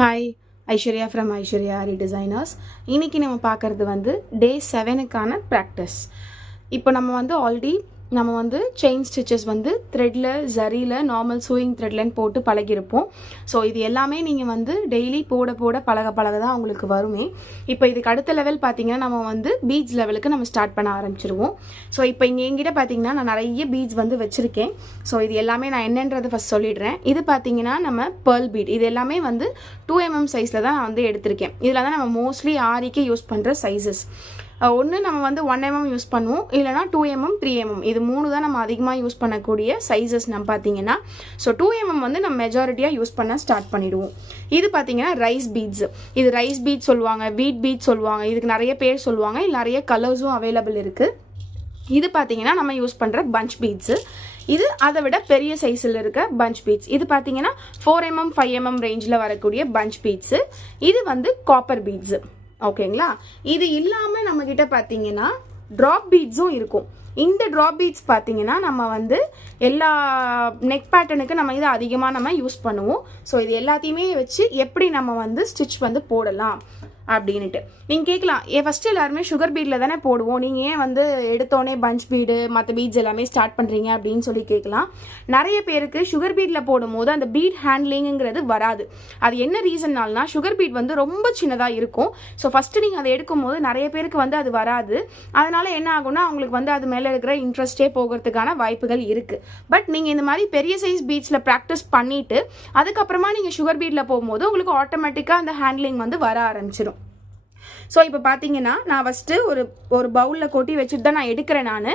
Hi, Aishwarya from Aishwarya Redesigners. இன்றைக்கி நம்ம பார்க்குறது வந்து டே 7க்கான ப்ராக்டிஸ். இப்போ ஆல்ரெடி செயின் ஸ்டிச்சஸ் த்ரெட்டில் ஜரியில் நார்மல் சூயிங் த்ரெட்லன்னு போட்டு பழகிருப்போம். ஸோ இது எல்லாமே நீங்கள் டெய்லி போட போட பழக தான் உங்களுக்கு வருமே. இப்போ இதுக்கு அடுத்த லெவல் பார்த்தீங்கன்னா நம்ம பீட்ஸ் லெவலுக்கு நம்ம ஸ்டார்ட் பண்ண ஆரம்பிச்சிருவோம். ஸோ இப்போ இங்கே எங்கிட்ட பார்த்தீங்கன்னா நான் நிறைய பீட்ஸ் வச்சுருக்கேன். ஸோ இது எல்லாமே நான் என்னன்றது ஃபஸ்ட் சொல்லிடுறேன். இது பார்த்தீங்கன்னா நம்ம பேர்ல் பீட். இது எல்லாமே 2mm சைஸில் தான் நான் எடுத்திருக்கேன். இதில் தான் நம்ம மோஸ்ட்லி ஆரிக்கு யூஸ் பண்ணுற சைஸஸ். ஒன்று நம்ம 1mm யூஸ் பண்ணுவோம், இல்லைனா 2mm 3mm இது 3 தான் நம்ம அதிகமாக யூஸ் பண்ணக்கூடிய சைஸஸ். நம்ம பார்த்தீங்கன்னா ஸோ 2mm நம்ம மெஜாரிட்டியாக யூஸ் பண்ண ஸ்டார்ட் பண்ணிவிடுவோம். இது பார்த்தீங்கன்னா ரைஸ் பீட்ஸ். இது ரைஸ் பீட் சொல்லுவாங்க, வீட் பீட் சொல்லுவாங்க, இதுக்கு நிறைய பேர் சொல்லுவாங்க. இது நிறைய கலர்ஸும் அவைலபிள் இருக்குது. இது பார்த்தீங்கன்னா நம்ம யூஸ் பண்ணுற பஞ்ச் பீட்ஸு. இது அதை விட பெரிய சைஸில் இருக்க பஞ்ச் பீட்ஸ். இது பார்த்தீங்கன்னா 4mm 5mm ரேஞ்சில் வரக்கூடிய பஞ்ச் பீட்ஸு. இது காப்பர் பீட்ஸு. ஓகேங்களா? இது இல்லாமல் நம்மக்கிட்ட பார்த்தீங்கன்னா ட்ராப் பீட்ஸும் இருக்கும். இந்த ட்ராப் பீட்ஸ் பார்த்தீங்கன்னா நம்ம எல்லா நெக் பேட்டர்னுக்கு நம்ம இதை அதிகமாக நம்ம யூஸ் பண்ணுவோம். ஸோ இது எல்லாத்தையுமே வச்சு எப்படி நம்ம ஸ்டிச் போடலாம் அப்படின்ட்டு நீங்கள் கேட்கலாம். ஃபஸ்ட்டு எல்லாருமே சுகர் பீடில் தானே போடுவோம், நீங்கள் ஏன் எடுத்தோடனே பஞ்ச் பீடு மற்ற பீட்ஸ் எல்லாமே ஸ்டார்ட் பண்ணுறீங்க அப்படின்னு சொல்லி கேட்கலாம். நிறைய பேருக்கு சுகர் பீடில் போடும்போது அந்த பீட் ஹேண்ட்லிங்கிறது வராது. அது என்ன ரீசன்னால்னா சுகர் பீட் ரொம்ப சின்னதாக இருக்கும். ஸோ ஃபஸ்ட்டு நீங்கள் அதை எடுக்கும்போது நிறைய பேருக்கு அது வராது. அதனால் என்ன ஆகும்னா அவங்களுக்கு அது மேலே இருக்கிற இன்ட்ரெஸ்டே போகிறதுக்கான வாய்ப்புகள் இருக்குது. பட் நீங்கள் இந்த மாதிரி பெரிய சைஸ் பீட்ஸில் ப்ராக்டிஸ் பண்ணிவிட்டு அதுக்கப்புறமா நீங்கள் சுகர் பீடில் போகும்போது உங்களுக்கு ஆட்டோமேட்டிக்காக அந்த ஹேண்ட்லிங் வர ஆரம்பிச்சிடும். ஸோ இப்போ பார்த்தீங்கன்னா நான் ஃபஸ்ட்டு ஒரு பவுலில் கொட்டி வச்சுட்டு தான் நான் எடுக்கிறேன்.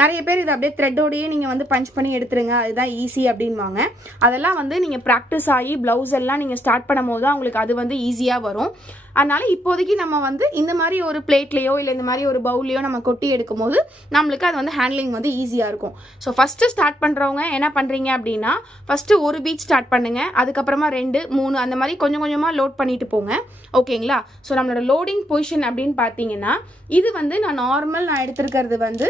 நிறைய பேர் இதை அப்படியே த்ரெட்டோடையே நீங்கள் பஞ்ச் பண்ணி எடுத்துருங்க, அதுதான் ஈஸி அப்படின்வாங்க. அதெல்லாம் நீங்கள் ப்ராக்டிஸ் ஆகி ப்ளவுஸ் எல்லாம் நீங்கள் ஸ்டார்ட் பண்ணும் போது தான் உங்களுக்கு அது ஈஸியாக வரும். அதனால இப்போதைக்கு நம்ம இந்த மாதிரி ஒரு பிளேட்லேயோ இல்லை இந்த மாதிரி ஒரு பவுல்லையோ நம்ம கொட்டி எடுக்கும் போது நம்மளுக்கு அது ஹேண்ட்லிங் ஈஸியாக இருக்கும். ஸோ ஃபஸ்ட்டு ஸ்டார்ட் பண்ணுறவங்க என்ன பண்ணுறீங்க அப்படின்னா ஃபஸ்ட்டு ஒரு பீட் ஸ்டார்ட் பண்ணுங்க, அதுக்கப்புறமா 2 3 அந்த மாதிரி கொஞ்சம் கொஞ்சமாக லோட் பண்ணிட்டு போங்க. ஓகேங்களா? ஸோ நம்மளோட லோடிங் பொசிஷன் அப்படின்னு பார்த்தீங்கன்னா இது நான் நார்மல் எடுத்திருக்கிறது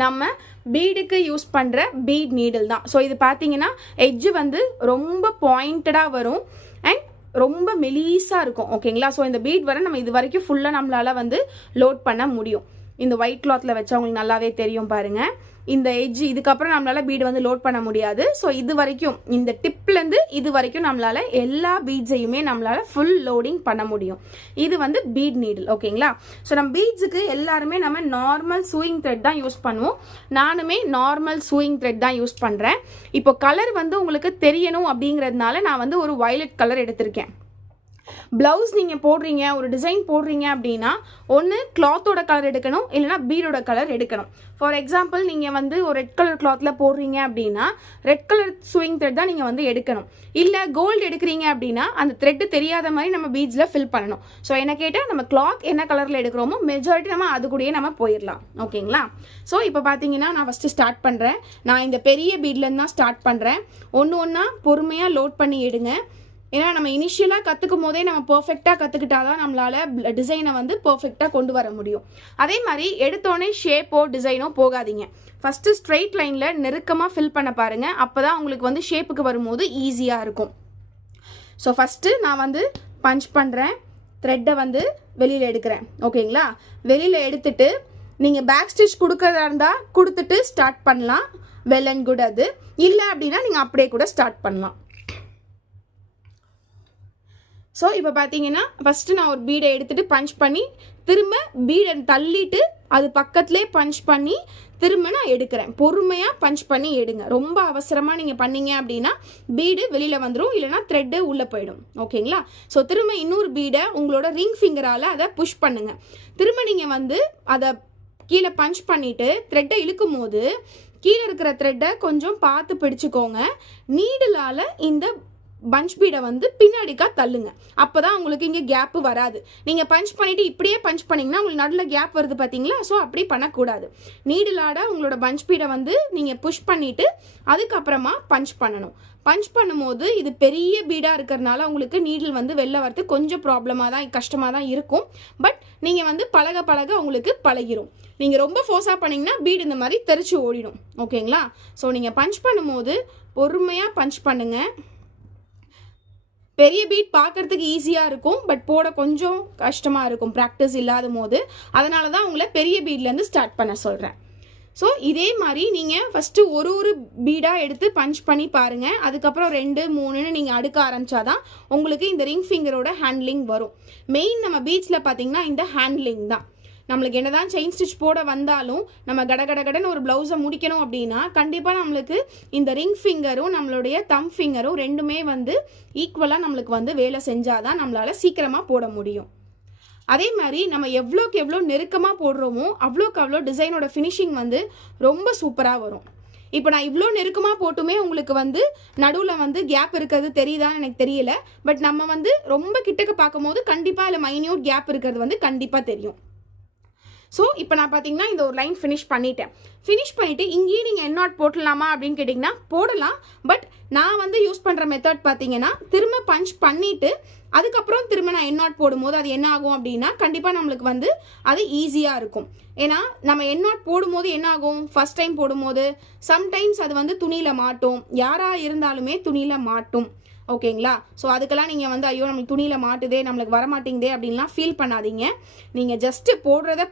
நம்ம பீடுக்கு யூஸ் பண்ணுற பீட் நீடில் தான். ஸோ இது பார்த்தீங்கன்னா எட்ஜு ரொம்ப பாயிண்டடாக வரும் அண்ட் ரொம்ப மெலீஸாக இருக்கும். ஓகேங்களா? ஸோ இந்த பீட் நம்ம இது வரைக்கும் ஃபுல்லாக நம்மளால் லோட் பண்ண முடியும். இந்த ஒயிட் கிளாத்தில் வச்சா உங்களுக்கு நல்லாவே தெரியும் பாருங்கள். இந்த எட்ஜ் இதுக்கப்புறம் நம்மளால் பீடு லோட் பண்ண முடியாது. ஸோ இது வரைக்கும் இந்த டிப்லேருந்து இது வரைக்கும் நம்மளால் எல்லா பீட்ஸையுமே நம்மளால் ஃபுல் லோடிங் பண்ண முடியும். இது பீட் நீடில். ஓகேங்களா? ஸோ நம்ம பீட்ஸுக்கு எல்லாருமே நம்ம நார்மல் சூயிங் த்ரெட் தான் யூஸ் பண்ணுவோம். நானுமே நார்மல் சூயிங் த்ரெட் தான் யூஸ் பண்ணுறேன். இப்போ கலர் உங்களுக்கு தெரியணும் அப்படிங்கிறதுனால நான் ஒரு வயலட் கலர் எடுத்திருக்கேன். பிளவுஸ் நீங்கள் போடுறீங்க, ஒரு டிசைன் போடுறீங்க அப்படின்னா ஒன்று கிளாத்தோட கலர் எடுக்கணும், இல்லைனா பீடோட கலர் எடுக்கணும். ஃபார் எக்ஸாம்பிள் நீங்கள் ஒரு ரெட் கலர் கிளாத்தில் போடுறீங்க அப்படின்னா ரெட் கலர் ஸ்விங் த்ரெட் தான் நீங்கள் எடுக்கணும். இல்லை கோல்டு எடுக்கிறீங்க அப்படின்னா அந்த த்ரெட்டு தெரியாத மாதிரி நம்ம பீட்ஸில் ஃபில் பண்ணணும். ஸோ என்ன கேட்டால் நம்ம கிளாத் என்ன கலரில் எடுக்கிறோமோ மெஜாரிட்டி நம்ம அது கூடயே நம்ம போயிடலாம். ஓகேங்களா? ஸோ இப்போ பார்த்தீங்கன்னா நான் ஃபஸ்ட்டு ஸ்டார்ட் பண்ணுறேன். நான் இந்த பெரிய பீட்லேருந்து தான் ஸ்டார்ட் பண்ணுறேன். ஒன்று ஒன்றா பொறுமையாக லோட் பண்ணி எடுங்க. ஏன்னா நம்ம இனிஷியலாக கற்றுக்கும் போதே நம்ம பர்ஃபெக்டாக கற்றுக்கிட்டாதான் நம்மளால் டிசைனை பர்ஃபெக்டாக கொண்டு வர முடியும். அதே மாதிரி எடுத்தோடனே ஷேப்போ டிசைனோ போகாதீங்க. ஃபஸ்ட்டு ஸ்ட்ரெயிட் லைனில் நெருக்கமாக ஃபில் பண்ண பாருங்கள். அப்போ தான் உங்களுக்கு ஷேப்புக்கு வரும்போது ஈஸியாக இருக்கும். ஸோ ஃபஸ்ட்டு நான் பஞ்ச் பண்ணுறேன், த்ரெட்டை வெளியில் எடுக்கிறேன். ஓகேங்களா? வெளியில் எடுத்துட்டு நீங்கள் பேக் ஸ்டிச் கொடுக்கறதா இருந்தால் கொடுத்துட்டு ஸ்டார்ட் பண்ணலாம். Well and good. அது இல்லை அப்படின்னா நீங்கள் அப்படியே கூட ஸ்டார்ட் பண்ணலாம். ஸோ இப்போ பார்த்தீங்கன்னா ஃபஸ்ட்டு நான் ஒரு பீடை எடுத்துகிட்டு பஞ்ச் பண்ணி திரும்ப பீடை தள்ளிட்டு அது பக்கத்துலேயே பஞ்ச் பண்ணி திரும்ப நான் எடுக்கிறேன். பொறுமையாக பஞ்ச் பண்ணி எடுங்க. ரொம்ப அவசரமாக நீங்கள் பண்ணீங்க அப்படின்னா பீடு வெளியில் வந்துடும், இல்லைனா த்ரெட்டு உள்ளே போயிடும். ஓகேங்களா? ஸோ திரும்ப இன்னொரு பீடை உங்களோட ரிங் ஃபிங்கரால் அதை புஷ் பண்ணுங்கள். திரும்ப நீங்கள் அதை கீழே பஞ்ச் பண்ணிவிட்டு த்ரெட்டை இழுக்கும் போது கீழே இருக்கிற த்ரெட்டை கொஞ்சம் பார்த்து பிடிச்சிக்கோங்க. நீடலால் இந்த பஞ்ச் பீடை பின்னாடிக்கா தள்ளுங்க. அப்போ தான் உங்களுக்கு இங்கே கேப்பு வராது. நீங்கள் பஞ்ச் பண்ணிவிட்டு இப்படியே பஞ்ச் பண்ணிங்கன்னா உங்களுக்கு நடுவில் கேப் வருது பார்த்தீங்களா? ஸோ அப்படி பண்ணக்கூடாது. நீடிலாட உங்களோட பஞ்ச் பீடை நீங்கள் புஷ் பண்ணிவிட்டு அதுக்கப்புறமா பஞ்ச் பண்ணணும். பஞ்ச் பண்ணும்போது இது பெரிய பீடாக இருக்கிறதுனால உங்களுக்கு நீடில் வெளில வரது கொஞ்சம் கஷ்டமாக தான் இருக்கும். பட் நீங்கள் பழக பழக உங்களுக்கு பழகிரும். நீங்கள் ரொம்ப ஃபோர்ஸாக பண்ணிங்கன்னா பீடு இந்த மாதிரி தெரிச்சு ஓடிடும். ஓகேங்களா? ஸோ நீங்கள் பஞ்ச் பண்ணும்போது பொறுமையாக பஞ்ச் பண்ணுங்கள். பெரிய பீட் பார்க்கறதுக்கு ஈஸியாக இருக்கும், பட் போட கொஞ்சம் கஷ்டமாக இருக்கும் ப்ராக்டிஸ் இல்லாத போது. அதனால தான் உங்களை பெரிய பீட்லேருந்து ஸ்டார்ட் பண்ண சொல்கிறேன். ஸோ இதே மாதிரி நீங்கள் ஃபஸ்ட்டு ஒரு பீடாக எடுத்து பஞ்ச் பண்ணி பாருங்கள். அதுக்கப்புறம் 2, 3ன்னு நீங்கள் அடுக்க ஆரம்பித்தாதான் உங்களுக்கு இந்த ரிங் ஃபிங்கரோட ஹேண்ட்லிங் வரும். மெயின் நம்ம பீட்ஸில் பார்த்தீங்கன்னா இந்த ஹேண்ட்லிங் தான். நம்மளுக்கு என்னதான் செயின் ஸ்டிச் போட வந்தாலும் நம்ம கடகடன்னு ஒரு ப்ளவுஸை முடிக்கணும் அப்படின்னா கண்டிப்பாக நம்மளுக்கு இந்த ரிங் ஃபிங்கரும் நம்மளுடைய தம் ஃபிங்கரும் ரெண்டுமே வந்து ஈக்குவலாக நம்மளுக்கு வந்து வேலை செஞ்சாதான் நம்மளால் சீக்கிரமாக போட முடியும். அதே மாதிரி நம்ம எவ்வளோக்கு எவ்வளோ நெருக்கமாக போடுறோமோ அவ்வளோக்கு அவ்வளோ டிசைனோட ஃபினிஷிங் வந்து ரொம்ப சூப்பராக வரும். இப்போ நான் இவ்வளோ நெருக்கமாக போட்டுமே உங்களுக்கு வந்து நடுவில் வந்து கேப் இருக்கிறது தெரியுதான்னு எனக்கு தெரியல. பட் நம்ம வந்து ரொம்ப கிட்டக்க பார்க்கும்போது கண்டிப்பாக இல்லை மைன்யூட் கேப் இருக்கிறது வந்து கண்டிப்பாக தெரியும். ஸோ இப்போ நான் பார்த்தீங்கன்னா இந்த ஒரு லைன் ஃபினிஷ் பண்ணிவிட்டு இங்கேயும் நீங்கள் என் நாட் போடலாமா அப்படின்னு கேட்டிங்கன்னா போடலாம். பட் நான் வந்து யூஸ் பண்ணுற மெத்தட் பார்த்தீங்கன்னா திரும்ப பஞ்ச் பண்ணிவிட்டு அதுக்கப்புறம் திரும்ப நான் என் நாட் போடும்போது அது என்ன ஆகும் அப்படின்னா கண்டிப்பாக நம்மளுக்கு வந்து அது ஈஸியாக இருக்கும். ஏன்னா நம்ம என் நாட் போடும்போது என்ன ஆகும், ஃபஸ்ட் டைம் போடும்போது சம்டைம்ஸ் அது வந்து துணியில் மாட்டும், யாராக இருந்தாலுமே துணியில் மாட்டும். ஓகேங்களா? ஸோ அதுக்கெல்லாம் நீங்கள் வந்து ஐயோ நம்மளுக்கு துணியில் மாட்டுதே நம்மளுக்கு வரமாட்டேங்குதே அப்படின்லாம் ஃபீல் பண்ணாதீங்க. நீங்கள் ஜஸ்ட்டு போடுறத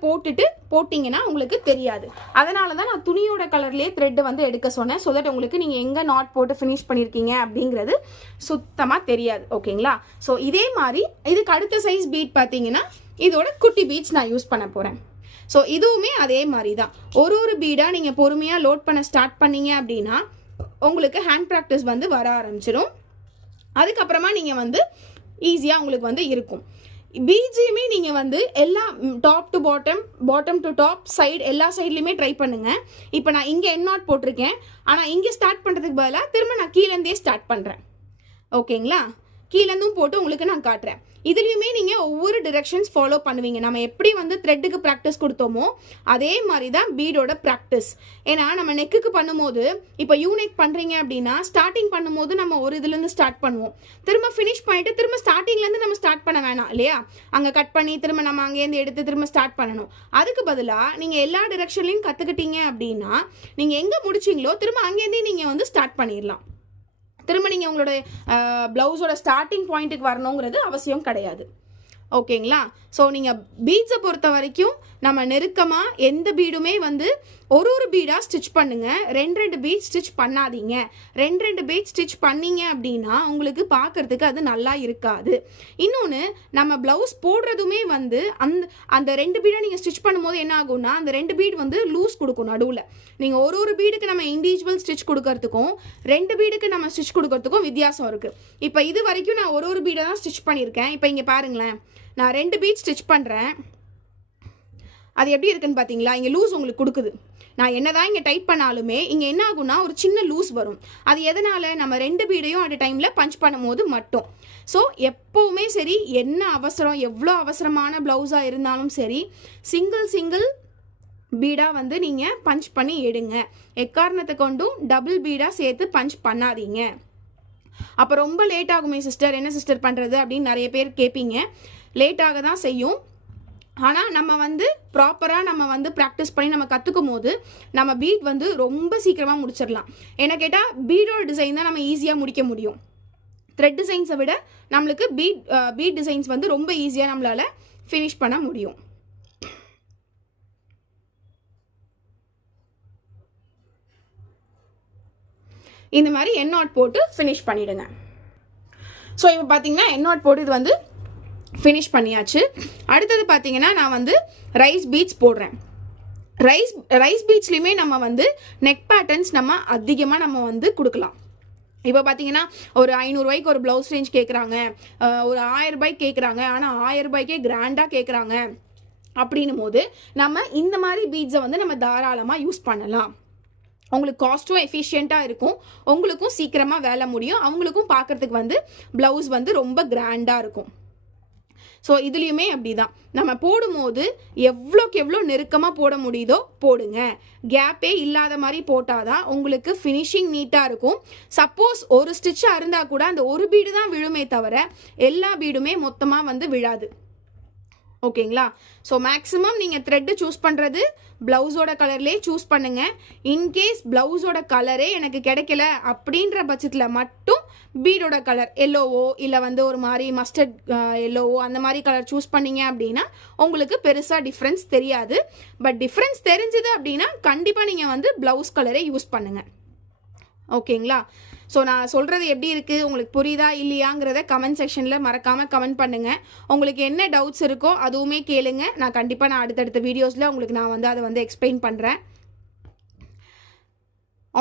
போட்டிங்கன்னா உங்களுக்கு தெரியாது. அதனால தான் நான் துணியோட கலர்லேயே த்ரெட்டு வந்து எடுக்க சொன்னேன். ஸோ தட் உங்களுக்கு நீங்கள் எங்கே நாட் போட்டு ஃபினிஷ் பண்ணியிருக்கீங்க அப்படிங்கிறது சுத்தமாக தெரியாது. ஓகேங்களா? ஸோ இதே மாதிரி இதுக்கு அடுத்த சைஸ் பீட் பார்த்தீங்கன்னா இதோட குட்டி பீட்ஸ் நான் யூஸ் பண்ண போகிறேன். ஸோ இதுவுமே அதே மாதிரி தான். ஒரு பீடாக நீங்கள் பொறுமையாக லோட் பண்ண ஸ்டார்ட் பண்ணீங்க அப்படின்னா உங்களுக்கு ஹேண்ட் ப்ராக்டிஸ் வந்து வர ஆரம்பிச்சிடும். அதுக்கப்புறமா நீங்கள் வந்து ஈஸியாக உங்களுக்கு வந்து இருக்கும். பீட்ஸையுமே நீங்கள் வந்து எல்லா top to bottom to top side எல்லா சைட்லையுமே ட்ரை பண்ணுங்கள். இப்போ நான் இங்கே என் நாட் போட்டிருக்கேன், ஆனால் இங்கே ஸ்டார்ட் பண்ணுறதுக்கு பதிலாக திரும்ப நான் கீழேருந்தே ஸ்டார்ட் பண்ணுறேன். ஓகேங்களா? கீழேருந்தும் போட்டு உங்களுக்கு நான் காட்டுறேன். இதுலேயுமே நீங்கள் ஒவ்வொரு டிரெக்ஷன்ஸ் ஃபாலோ பண்ணுவீங்க. நம்ம எப்படி வந்து த்ரெட்டுக்கு ப்ராக்டிஸ் கொடுத்தோமோ அதே மாதிரி தான் பீடோட ப்ராக்டிஸ். ஏன்னா நம்ம நெக்குக்கு பண்ணும்போது இப்போ யூனெக் பண்ணுறீங்க அப்படின்னா ஸ்டார்டிங் பண்ணும்போது நம்ம ஒரு இதுலேருந்து ஸ்டார்ட் பண்ணுவோம், திரும்ப ஃபினிஷ் பண்ணிவிட்டு திரும்ப ஸ்டார்டிங்லேருந்து நம்ம ஸ்டார்ட் பண்ண வேணாம் இல்லையா? அங்கே கட் பண்ணி திரும்ப நம்ம அங்கேருந்து எடுத்து திரும்ப ஸ்டார்ட் பண்ணணும். அதுக்கு பதிலாக நீங்கள் எல்லா டிரெக்ஷன்லையும் கற்றுக்கிட்டீங்க அப்படின்னா நீங்கள் எங்கே முடிச்சிங்களோ திரும்ப அங்கேருந்தே நீங்கள் வந்து ஸ்டார்ட் பண்ணிடலாம். திரும்ப நீங்கள் உங்களோட ப்ளவுஸோட ஸ்டார்டிங் பாயிண்ட்டுக்கு வரணுங்கிறது அவசியம் கிடையாது. ஓகேங்களா? ஸோ நீங்கள் பீட்ஸை பொறுத்த வரைக்கும் நம்ம நெருக்கமாக எந்த பீடுமே வந்து ஒரு பீடாக ஸ்டிச் பண்ணுங்கள். 2 பீட் ஸ்டிச் பண்ணாதீங்க. 2 பீட் ஸ்டிச் பண்ணீங்க அப்படின்னா உங்களுக்கு பார்க்குறதுக்கு அது நல்லா இருக்காது. இன்னொன்று நம்ம ப்ளவுஸ் போடுறதுமே வந்து அந்த 2 பீடை நீங்கள் ஸ்டிச் பண்ணும்போது என்ன ஆகும்னா அந்த 2 பீட் வந்து லூஸ் கொடுக்கும் நடுவில். நீங்கள் ஒரு பீடுக்கு நம்ம இண்டிவிஜுவல் ஸ்டிச் கொடுக்கறதுக்கும் 2 பீடுக்கு நம்ம ஸ்டிச் கொடுக்கறதுக்கும் வித்தியாசம் இருக்குது. இப்போ இது வரைக்கும் நான் ஒரு பீடை தான் ஸ்டிச் பண்ணியிருக்கேன். இப்போ இங்கே பாருங்களேன், நான் 2 பீட் ஸ்டிச் பண்ணுறேன். அது எப்படி இருக்குன்னு பார்த்தீங்களா? இங்கே லூஸ் உங்களுக்கு கொடுக்குது. நான் என்னதான் இங்கே டைட் பண்ணாலுமே இங்கே என்ன ஆகும்னா ஒரு சின்ன லூஸ் வரும். அது எதனால்? நம்ம 2 பீடையும் அட் டைமில் பஞ்ச் பண்ணும்போது மட்டும். ஸோ எப்போவுமே சரி, என்ன அவசரம் எவ்வளோ அவசரமான ப்ளவுஸாக இருந்தாலும் சரி சிங்கிள் பீடாக வந்து நீங்கள் பஞ்ச் பண்ணி எடுங்க. எக்காரணத்தை கொண்டும் டபுள் பீடாக சேர்த்து பஞ்ச் பண்ணாதீங்க. அப்போ ரொம்ப லேட் ஆகுமே சிஸ்டர், என்ன சிஸ்டர் பண்ணுறது அப்படின்னு நிறைய பேர் கேட்பீங்க. லேட்டாக தான் செய்யும். ஆனால் நம்ம வந்து ப்ராப்பராக நம்ம வந்து ப்ராக்டிஸ் பண்ணி நம்ம கற்றுக்கும் போது நம்ம பீட் வந்து ரொம்ப சீக்கிரமாக முடிச்சிடலாம். என்ன கேட்டால் பீடோட டிசைன் தான் நம்ம ஈஸியாக முடிக்க முடியும். த்ரெட் டிசைன்ஸை விட நம்மளுக்கு பீட் டிசைன்ஸ் வந்து ரொம்ப ஈஸியாக நம்மளால் ஃபினிஷ் பண்ண முடியும். இந்த மாதிரி என் நாட் போட்டு ஃபினிஷ் பண்ணிவிடுங்க. ஸோ இப்போ பார்த்தீங்கன்னா என் நாட் போட்டு இது வந்து ஃபினிஷ் பண்ணியாச்சு. அடுத்தது பார்த்தீங்கன்னா நான் வந்து ரைஸ் பீட்ஸ் போடுறேன். ரைஸ் பீட்ஸ்லையுமே நம்ம வந்து நெக் பேட்டர்ன்ஸ் நம்ம அதிகமாக நம்ம வந்து கொடுக்கலாம். இப்போ பார்த்தீங்கன்னா ஒரு 500 ரூபாய்க்கு ஒரு ப்ளவுஸ் ரேஞ்ச் கேட்குறாங்க, ஒரு 1000 ரூபாய்க்கு கேட்குறாங்க, ஆனால் 1000 ரூபாய்க்கே கிராண்டாக கேட்குறாங்க. அப்படின்னும் போது நம்ம இந்த மாதிரி பீட்ஸை வந்து நம்ம தாராளமாக யூஸ் பண்ணலாம். உங்களுக்கு காஸ்ட்டும் எஃபிஷியண்ட்டாக இருக்கும், உங்களுக்கும் சீக்கிரமாக வேலை முடியும், அவங்களுக்கும் பார்க்குறதுக்கு வந்து ப்ளவுஸ் வந்து ரொம்ப கிராண்டாக இருக்கும். ஸோ இதுலேயுமே அப்படி தான் நம்ம போடும்போது எவ்வளோக்கு எவ்வளோ நெருக்கமாக போட முடியுதோ போடுங்க. கேப்பே இல்லாத மாதிரி போட்டால் தான் உங்களுக்கு ஃபினிஷிங் நீட்டாக இருக்கும். சப்போஸ் ஒரு ஸ்டிச்சாக இருந்தால் கூட அந்த ஒரு பீடு தான் விழுமே தவிர எல்லா பீடுமே மொத்தமாக வந்து விழாது. ஓகேங்களா? ஸோ மேக்ஸிமம் நீங்கள் த்ரெட்டு சூஸ் பண்ணுறது ப்ளவுஸோட கலர்லேயே சூஸ் பண்ணுங்கள். இன்கேஸ் ப்ளவுஸோட கலரே எனக்கு கிடைக்கல அப்படின்ற பட்சத்தில் மட்டும் பீடோட கலர் எல்லோவோ இல்லை வந்து ஒரு மாதிரி மஸ்டர்ட் எல்லோவோ அந்த மாதிரி கலர் சூஸ் பண்ணீங்க அப்படின்னா உங்களுக்கு பெருசாக டிஃப்ரென்ஸ் தெரியாது. பட் டிஃப்ரென்ஸ் தெரிஞ்சுது அப்படின்னா கண்டிப்பாக நீங்கள் வந்து ப்ளவுஸ் கலரை யூஸ் பண்ணுங்கள். ஓகேங்களா? ஸோ நான் சொல்கிறது எப்படி இருக்குது, உங்களுக்கு புரியுதா இல்லையாங்கிறத கமெண்ட் செக்ஷனில் மறக்காமல் கமெண்ட் பண்ணுங்கள். உங்களுக்கு என்ன டவுட்ஸ் இருக்கோ அதுவுமே கேளுங்க. நான் கண்டிப்பாக அடுத்தடுத்த வீடியோஸில் உங்களுக்கு நான் வந்து அதை வந்து எக்ஸ்பிளைன் பண்ணுறேன்.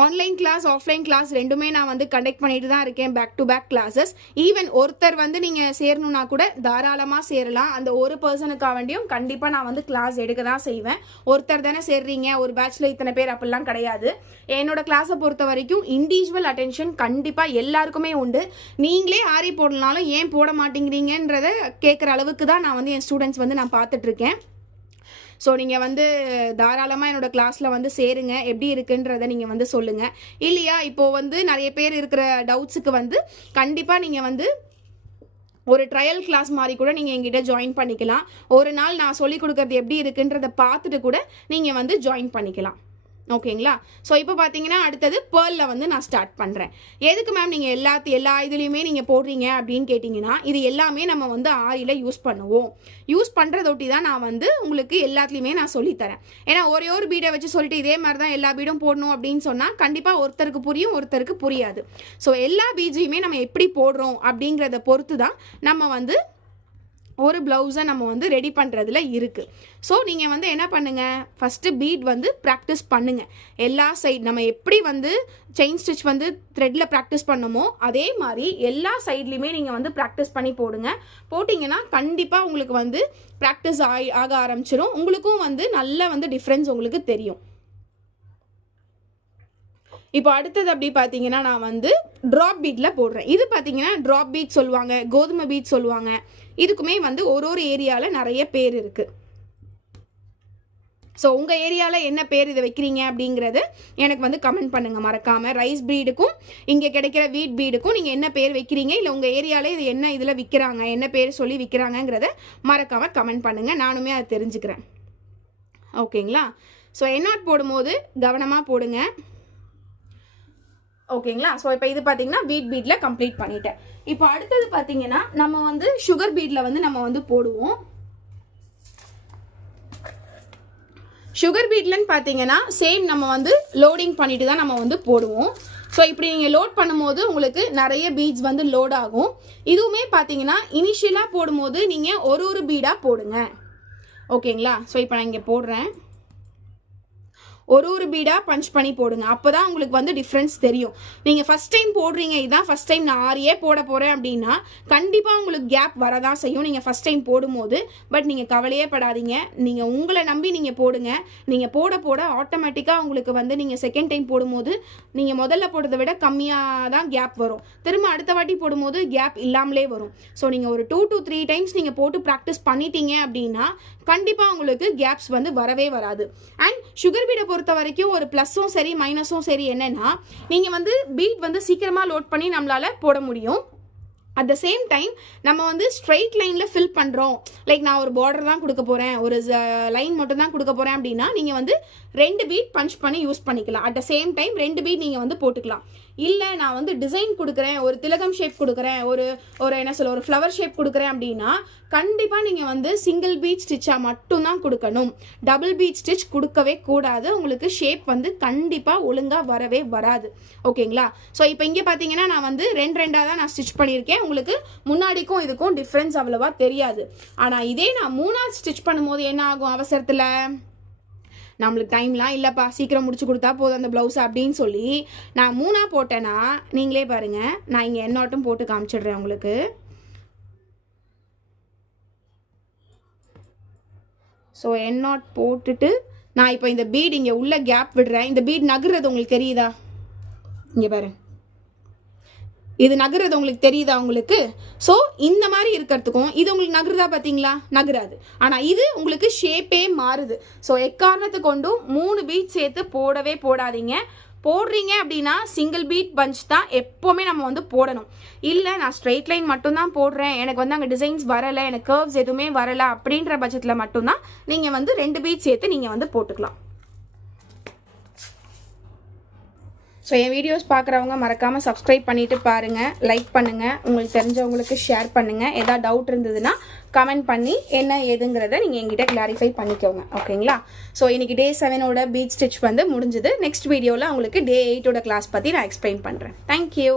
ஆன்லைன் கிளாஸ் ஆஃப்லைன் கிளாஸ் ரெண்டுமே நான் வந்து கண்டக்ட் பண்ணிட்டு தான் இருக்கேன், back to back classes. Even ஒருத்தர் வந்து நீங்கள் சேரணுன்னா கூட தாராளமாக சேரலாம். அந்த ஒரு பர்சனுக்காக வேண்டியும் கண்டிப்பாக நான் வந்து கிளாஸ் எடுக்க தான் செய்வேன். ஒருத்தர் தானே சேர்றீங்க, ஒரு பேட்சில் இத்தனை பேர் அப்படிலாம் கிடையாது. என்னோட கிளாஸை பொறுத்த வரைக்கும் இண்டிவிஜுவல் அட்டென்ஷன் கண்டிப்பாக எல்லாருக்குமே உண்டு. நீங்களே ஆரி போடலனாலும் ஏன் போட மாட்டேங்கிறீங்கன்றத கேட்குற அளவுக்கு தான் நான் வந்து என் ஸ்டூடெண்ட்ஸ் வந்து நான் பார்த்துட்ருக்கேன். ஸோ நீங்கள் வந்து தாராளமாக என்னோடய கிளாஸில் வந்து சேருங்க. எப்படி இருக்குன்றதை நீங்கள் வந்து சொல்லுங்கள். இல்லையா இப்போது வந்து நிறைய பேர் இருக்கிற டவுட்ஸுக்கு வந்து கண்டிப்பாக நீங்கள் வந்து ஒரு ட்ரையல் கிளாஸ் மாதிரி கூட நீங்கள் எங்கிட்ட ஜாயின் பண்ணிக்கலாம். ஒரு நாள் நான் சொல்லிக் கொடுக்குறது எப்படி இருக்குன்றதை பார்த்துட்டு கூட நீங்கள் வந்து ஜாயின் பண்ணிக்கலாம். ஓகேங்களா? ஸோ இப்போ பார்த்தீங்கன்னா அடுத்தது பேர்லில் வந்து நான் ஸ்டார்ட் பண்ணுறேன். எதுக்கு மேம் நீங்கள் எல்லா இதுலேயுமே நீங்கள் போடுறீங்க அப்படின்னு கேட்டிங்கன்னா, இது எல்லாமே நம்ம வந்து ஆரியில் யூஸ் பண்ணுவோம். யூஸ் பண்ணுறதொட்டி தான் நான் வந்து உங்களுக்கு எல்லாத்துலேயுமே நான் சொல்லித்தரேன். ஏன்னா ஒரே ஒரு பீடை வச்சு சொல்லிட்டு இதே மாதிரி தான் எல்லா பீடும் போடணும் அப்படின்னு சொன்னால் கண்டிப்பாக ஒருத்தருக்கு புரியும், ஒருத்தருக்கு புரியாது. ஸோ எல்லா பீஜையுமே நம்ம எப்படி போடுறோம் அப்படிங்கிறத பொறுத்து தான் நம்ம வந்து ஒரு ப்ளவுஸை நம்ம வந்து ரெடி பண்ணுறதுல இருக்குது. ஸோ நீங்கள் வந்து என்ன பண்ணுங்கள், ஃபஸ்ட்டு பீட் வந்து ப்ராக்டிஸ் பண்ணுங்கள். எல்லா சைட் நம்ம எப்படி வந்து செயின் ஸ்டிச் வந்து த்ரெட்டில் ப்ராக்டிஸ் பண்ணமோ அதே மாதிரி எல்லா சைட்லேயுமே நீங்கள் வந்து ப்ராக்டிஸ் பண்ணி போடுங்க. போட்டிங்கன்னா கண்டிப்பாக உங்களுக்கு வந்து ப்ராக்டிஸ் ஆக ஆரம்பிச்சிடும். உங்களுக்கும் வந்து நல்ல வந்து டிஃப்ரென்ஸ் உங்களுக்கு தெரியும். இப்போ அடுத்தது அப்படி பார்த்தீங்கன்னா நான் வந்து ட்ராப் பீட்டில் போடுறேன். இது பார்த்தீங்கன்னா ட்ராப் பீட் சொல்லுவாங்க, கோதுமை பீட் சொல்லுவாங்க. இதுக்குமே வந்து ஒரு ஏரியாவில் நிறைய பேர் இருக்குது. ஸோ உங்கள் ஏரியாவில் என்ன பேர் இதை வைக்கிறீங்க அப்படிங்கிறது எனக்கு வந்து கமெண்ட் பண்ணுங்கள் மறக்காமல். ரைஸ் பீடுக்கும் இங்கே கிடைக்கிற வீட் பீடுக்கும் நீங்கள் என்ன பேர் வைக்கிறீங்க, இல்லை உங்கள் ஏரியாவில் இது என்ன இதில் விற்கிறாங்க, என்ன பேர் சொல்லி விற்கிறாங்கங்கிறத மறக்காமல் கமெண்ட் பண்ணுங்கள். நானுமே அதை தெரிஞ்சுக்கிறேன். ஓகேங்களா? ஸோ எண்ணாட் போடும்போது கவனமாக போடுங்க. ஓகேங்களா? ஸோ இப்போ இது பார்த்தீங்கன்னா பீட்டில் கம்ப்ளீட் பண்ணிட்டேன். இப்போ அடுத்தது பார்த்தீங்கன்னா நம்ம வந்து சுகர் பீட்டில் வந்து நம்ம வந்து போடுவோம். சுகர் பீட்லன்னு பார்த்தீங்கன்னா சேம் நம்ம வந்து லோடிங் பண்ணிட்டு தான் நம்ம வந்து போடுவோம். ஸோ இப்படி நீங்கள் லோட் பண்ணும்போது உங்களுக்கு நிறைய பீட்ஸ் வந்து லோட் ஆகும். இதுவுமே பார்த்தீங்கன்னா இனிஷியலாக போடும்போது நீங்கள் ஒரு பீடாக போடுங்க. ஓகேங்களா? ஸோ இப்போ நான் இங்கே போடுறேன். ஒரு பீடாக பஞ்ச் பண்ணி போடுங்க. அப்போ தான் உங்களுக்கு வந்து டிஃப்ரென்ஸ் தெரியும். நீங்கள் ஃபஸ்ட் டைம் போடுறீங்க, இதுதான் ஃபஸ்ட் டைம் நான் ஆரியே போட போகிறேன் அப்படின்னா கண்டிப்பாக உங்களுக்கு கேப் வரதான் செய்யும் நீங்கள் ஃபஸ்ட் டைம் போடும்போது. பட் நீங்கள் கவலையே படாதீங்க. நீங்கள் உங்களை நம்பி நீங்கள் போடுங்க. நீங்கள் போட ஆட்டோமேட்டிக்காக உங்களுக்கு வந்து நீங்கள் செகண்ட் டைம் போடும்போது நீங்கள் முதல்ல போடுறதை விட கம்மியாக தான் கேப் வரும். திரும்ப அடுத்த வாட்டி போடும்போது கேப் இல்லாமலே வரும். ஸோ நீங்கள் ஒரு 2 to 3 டைம்ஸ் நீங்கள் போட்டு ப்ராக்டிஸ் பண்ணிட்டீங்க அப்படின்னா கண்டிப்பாக உங்களுக்கு கேப்ஸ் வந்து வரவே வராது. அண்ட் சுகர் பீடை பொறுத்த வரைக்கும் ஒரு ப்ளஸும் சரி மைனஸும் சரி என்னன்னா, நீங்கள் வந்து பீட் வந்து சீக்கிரமாக லோட் பண்ணி நம்மளால் போட முடியும். அட் த சேம் டைம் நம்ம வந்து ஸ்ட்ரைட் லைனில் ஃபில் பண்ணுறோம், லைக் நான் ஒரு பார்டர் தான் கொடுக்க போகிறேன், ஒரு லைன் மட்டும் தான் கொடுக்க போகிறேன் அப்படின்னா நீங்கள் வந்து 2 பீட் பஞ்ச் பண்ணி யூஸ் பண்ணிக்கலாம். அட் த சேம் டைம் 2 பீட் நீங்கள் வந்து போட்டுக்கலாம். இல்லை நான் வந்து டிசைன் கொடுக்குறேன், ஒரு திலகம் ஷேப் கொடுக்குறேன், ஒரு என்ன சொல்ல ஒரு ஃப்ளவர் ஷேப் கொடுக்குறேன் அப்படின்னா கண்டிப்பாக நீங்கள் வந்து சிங்கிள் பீட் ஸ்டிச்சாக மட்டும்தான் கொடுக்கணும். டபுள் பீட் ஸ்டிச் கொடுக்கவே கூடாது. உங்களுக்கு ஷேப் வந்து கண்டிப்பாக ஒழுங்காக வரவே வராது. ஓகேங்களா? ஸோ இப்போ இங்கே பார்த்தீங்கன்னா நான் வந்து 2 தான் நான் ஸ்டிச் பண்ணியிருக்கேன். உங்களுக்கு முன்னாடிக்கும் இதுக்கும் டிஃப்ரென்ஸ் அவ்வளோவா தெரியாது. ஆனால் இதே நான் 3ஆவது ஸ்டிச் பண்ணும்போது என்ன ஆகும், அவசரத்தில் நம்மளுக்கு டைம்லாம் இல்லைப்பா சீக்கிரம் முடிச்சு கொடுத்தா போதும் அந்த ப்ளவுஸ் அப்படின்னு சொல்லி நான் 3ஆ போட்டேன்னா நீங்களே பாருங்கள். நான் இங்கே எண்ணாட்டும் போட்டு காமிச்சிடுறேன் உங்களுக்கு. ஸோ எண்ணாட் போட்டுட்டு நான் இப்போ இந்த பீட் இங்கே உள்ள கேப் விடுறேன். இந்த பீட் நகர்றது உங்களுக்கு தெரியுதா? இங்கே பாரு, இது நகர்றது உங்களுக்கு தெரியுதா உங்களுக்கு? ஸோ இந்த மாதிரி இருக்கிறதுக்கும் இது உங்களுக்கு நகருதா பார்த்தீங்களா? நகராது. ஆனால் இது உங்களுக்கு ஷேப்பே மாறுது. ஸோ எக்காரணத்தை கொண்டும் 3 பீட் சேர்த்து போடவே போடாதீங்க. போடுறீங்க அப்படின்னா சிங்கிள் பீட் பஞ்ச் தான் எப்போவுமே நம்ம வந்து போடணும். இல்லை நான் ஸ்ட்ரெயிட் லைன் மட்டும்தான் போடுறேன், எனக்கு வந்து அங்கே டிசைன்ஸ் வரலை, எனக்கு கர்வ்ஸ் எதுவுமே வரலை அப்படின்ற பட்சத்தில் மட்டும்தான் நீங்கள் வந்து 2 பீட் சேர்த்து நீங்கள் வந்து போட்டுக்கலாம். ஸோ என் வீடியோஸ் பார்க்குறவங்க மறக்காமல் சப்ஸ்கிரைப் பண்ணிவிட்டு பாருங்கள், லைக் பண்ணுங்கள், உங்களுக்கு தெரிஞ்சவங்களுக்கு ஷேர் பண்ணுங்கள். எதாவது டவுட் இருந்ததுன்னா கமெண்ட் பண்ணி என்ன ஏதுங்கிறத நீங்கள் எங்கிட்ட கிளாரிஃபை பண்ணிக்கோங்க. ஓகேங்களா? ஸோ இன்றைக்கி டே 7ஓட பீட் ஸ்டிச் வந்து முடிஞ்சுது. நெக்ஸ்ட் வீடியோவில் உங்களுக்கு டே 8ஓட கிளாஸ் பற்றி நான் எக்ஸ்பிளைன் பண்ணுறேன். தேங்க்யூ.